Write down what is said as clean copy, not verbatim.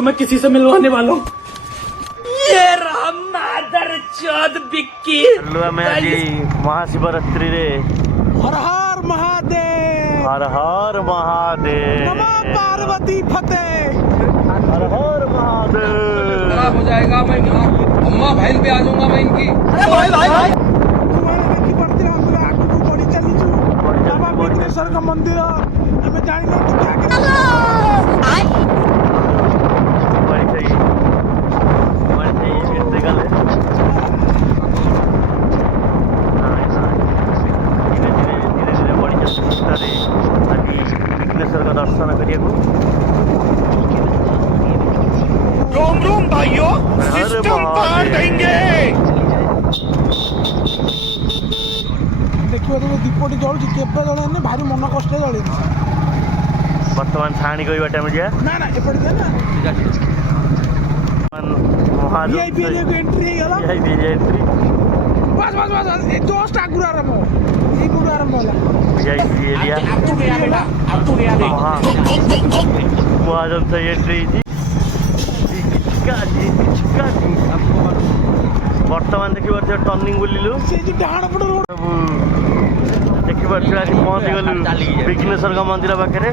तुम्हें किसी से मिलवाने वाला हूँ। ये रहा मादर चौथ बिक्की। में आज महाशिवरात्रि रे हर हर महादेव, हर हर महादेव, नमः पार्वती फतेह। हर हर महादेव। खराब हो जाएगा, मैं अम्मा बहन पे आ जाऊंगा मैं इनकी। अरे भाई भाई भाई देखी पड़ती है आगू बढ़ी चलीचु बाबा विघ्नेश्वर का मंदिर हमें जानी विघ्नेश्वर का दर्शन करिए रोम रोम भाइयों, सिस्टम पार देंगे। देखिए तो दीपटी जलुची केवे जल भारी मन कष्ट जल बर्तमान छाणी कई बाटे में ना ना एपटे ना वीआईपी एरिया को एंट्री गला एंट्री बस बस बस ए जस्ट आगुर आरंभ ए गुड आरंभ होला वीआईपी एरिया हाँ महाजन से एंट्री बर्तमान देखिए टर्निंग बुलिलु से जो डाहाण पड़ रोड देखिए आज पहुँची गलु विघ्नेश्वर का मंदिर पाखे।